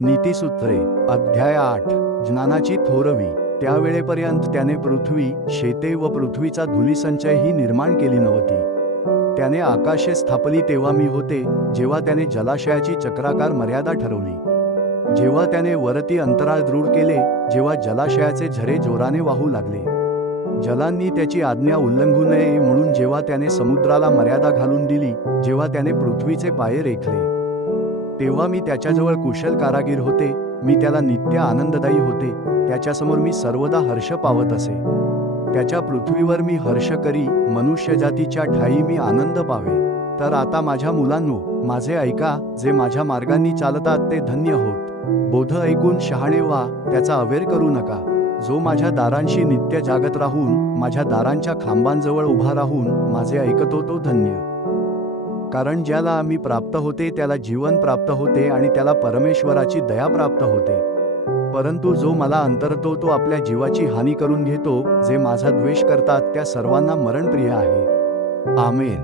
नीतिसूत्रे अध्याय 8 ज्ञानाची थोरवी. त्यावेळेपर्यंत त्याने पृथ्वी, शेते व पृथ्वीचा धूलिसंचयही निर्माण केली नव्हती. त्याने आकाशे स्थापली तेव्हा मी होते, जेव्हा त्याने जलाशयाची चक्राकार मर्यादा ठरवली, जेव्हा त्याने वरती अंतराळ दृढ केले, जेव्हा जलाशयाचे झरे जोराने वाहू लागले, जलांनी त्याची आज्ञा उल्लंघू नये म्हणून, जेव्हा त्याने समुद्राला मर्यादा घालून दिली, जेव्हा त्याने पृथ्वीचे पाये रेखले, तेव्हा मी त्याच्याजवळ कुशल कारागीर होते. मी त्याला नित्य आनंददायी होते. त्याच्यासमोर मी सर्वदा हर्ष पावत असे. त्याच्या पृथ्वीवर मी हर्ष करी, मनुष्यजातीच्या ठायी मी आनंद पावे. तर आता माझ्या मुलांनो, माझे ऐका, जे माझ्या मार्गांनी चालतात ते धन्य होत. बोध ऐकून शहाणे व्हा, त्याचा अवेर करू नका. जो माझ्या दारांशी नित्य जागत राहून, माझ्या दारांच्या खांबांजवळ उभा राहून माझे ऐकतो तो धन्य. कारण ज्याला आम्ही प्राप्त होते त्याला जीवन प्राप्त होते आणि त्याला परमेश्वराची दया प्राप्त होते. परंतु जो मला अंतरतो तो आपल्या जीवाची हानी करून घेतो. जे माझा द्वेष करतात त्या सर्वांना मरण प्रिय आहे. आमेन.